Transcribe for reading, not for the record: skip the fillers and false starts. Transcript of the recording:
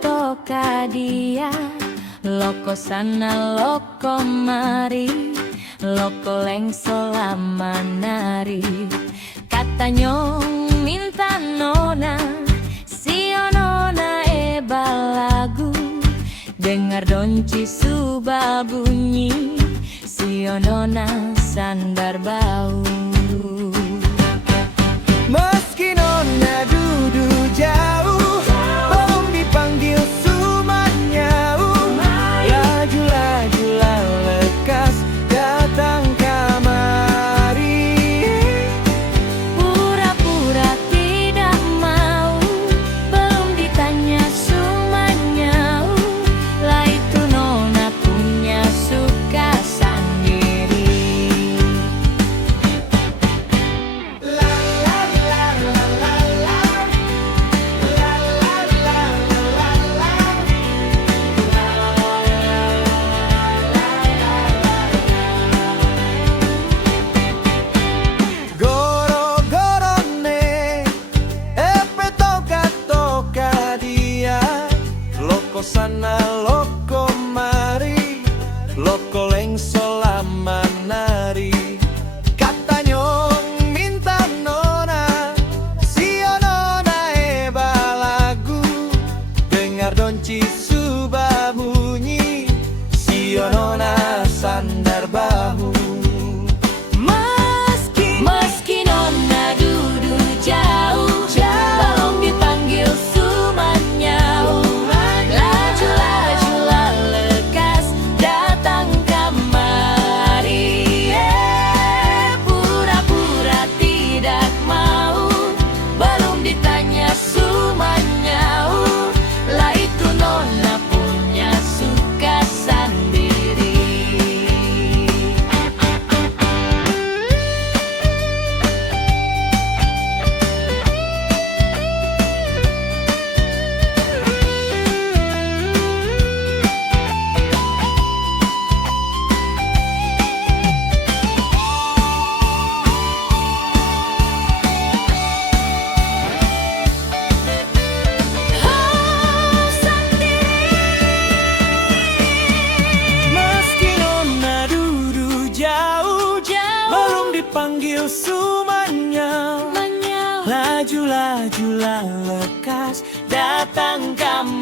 toka dia, loko sana loko mari, loko lengso lama nari. Katanya minta nona, si nona balagu. Dengar donci subal bunyi, si nona sandar bau. Meski nona duduk jauh, belum dipanggil sumanyau. Laju-laju lekas datang kamari. Pura-pura tidak mau, belum ditanya sumanyau. Lah itu nona punya suka sendiri. Sana loko mari, loko lengso lama nari. Katanya minta nona, si nona balagu. Dengar donci subah bunyi, si nona sandar bahu. Meski nona duduk jauh, belum dipanggil sumanyau. Panggil sumanyau, laju-laju lekas datang kamari.